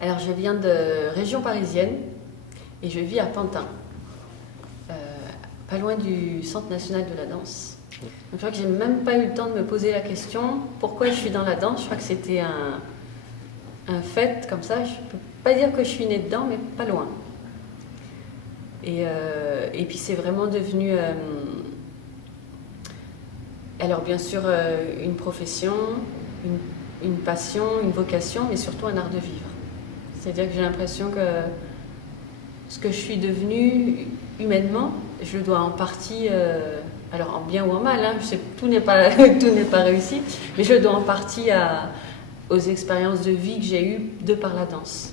Alors, je viens de région parisienne et je vis à Pantin, pas loin du Centre national de la danse. Donc, je crois que j'ai même pas eu le temps de me poser la question pourquoi je suis dans la danse. Je crois que c'était un fait comme ça. Je peux pas dire que je suis née dedans, mais pas loin. Et puis c'est vraiment devenu, alors bien sûr, une profession, une passion, une vocation, mais surtout un art de vivre. C'est-à-dire que j'ai l'impression que ce que je suis devenue humainement, je le dois en partie, alors en bien ou en mal, hein, je sais que tout n'est pas, tout n'est pas réussi, mais je le dois en partie aux expériences de vie que j'ai eues de par la danse.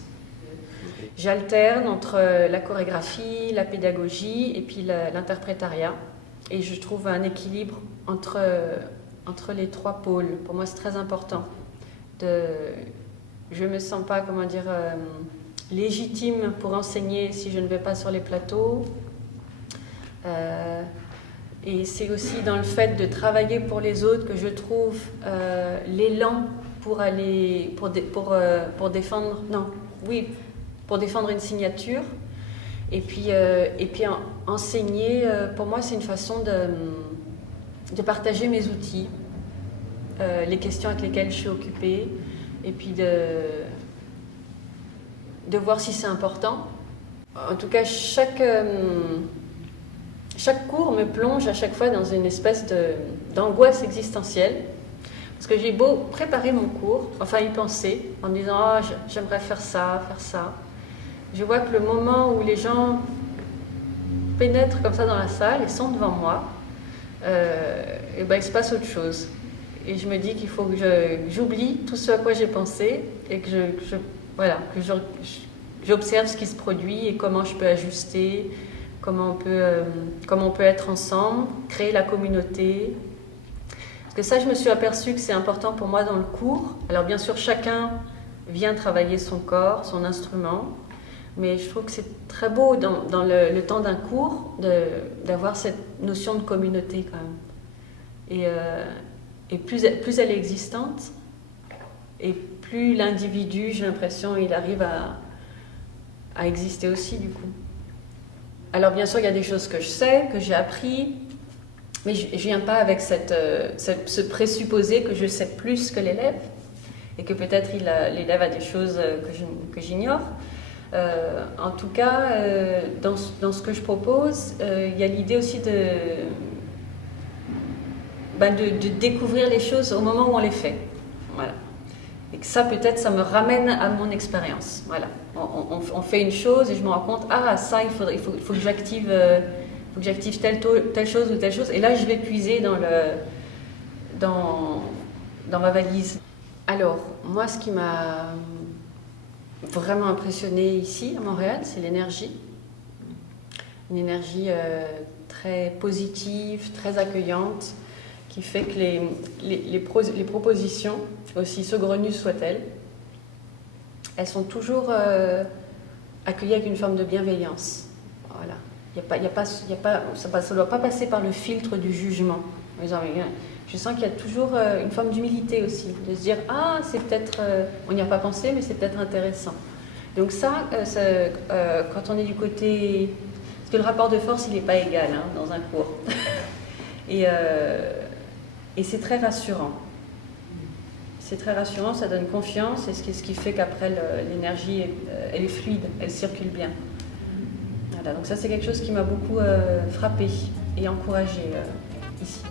J'alterne entre la chorégraphie, la pédagogie et puis l'interprétariat. Et je trouve un équilibre entre les trois pôles. Pour moi, c'est très important. Je ne me sens pas, comment dire, légitime pour enseigner si je ne vais pas sur les plateaux. Et c'est aussi dans le fait de travailler pour les autres que je trouve l'élan pour aller, pour défendre, non, oui, pour défendre une signature. Et puis enseigner, pour moi, c'est une façon de partager mes outils, les questions avec lesquelles je suis occupée, et puis de voir si c'est important. En tout cas, chaque cours me plonge à chaque fois dans une espèce d'angoisse existentielle. Parce que j'ai beau préparer mon cours, enfin y penser, en me disant « Oh, j'aimerais faire ça ». Je vois que le moment où les gens pénètrent comme ça dans la salle et sont devant moi, et ben, il se passe autre chose. Et je me dis qu'il faut que j'oublie tout ce à quoi j'ai pensé et que j'observe ce qui se produit et comment je peux ajuster, comment on peut être ensemble, créer la communauté. Parce que ça, je me suis aperçue que c'est important pour moi dans le cours. Alors bien sûr, chacun vient travailler son corps, son instrument, mais je trouve que c'est très beau dans le temps d'un cours d'avoir cette notion de communauté quand même. Et plus elle est existante, et plus l'individu, j'ai l'impression, il arrive à exister aussi du coup. Alors bien sûr, il y a des choses que je sais, que j'ai appris, mais je ne viens pas avec ce présupposé que je sais plus que l'élève, et que peut-être l'élève a des choses que j'ignore. En tout cas, dans ce que je propose, il y a l'idée aussi de découvrir les choses au moment où on les fait. Voilà. Et que ça, peut-être, ça me ramène à mon expérience. Voilà. On fait une chose et je me rends compte, ça, il faut que j'active telle chose ou telle chose. Et là, je vais puiser dans ma valise. Alors, moi, ce qui m'a vraiment impressionnée ici, à Montréal, c'est l'énergie. Une énergie très positive, très accueillante, qui fait que les propositions, aussi saugrenues soient-elles, elles sont toujours accueillies avec une forme de bienveillance. Voilà. Ça ne doit pas passer par le filtre du jugement. Je sens qu'il y a toujours une forme d'humilité aussi, de se dire « c'est peut-être, on n'y a pas pensé, mais c'est peut-être intéressant ». Donc ça, quand on est du côté... Parce que le rapport de force, il n'est pas égal dans un cours. Et c'est très rassurant. C'est très rassurant, ça donne confiance, et ce qui fait qu'après, l'énergie, elle est fluide, elle circule bien. Voilà, donc ça, c'est quelque chose qui m'a beaucoup frappée et encouragée ici.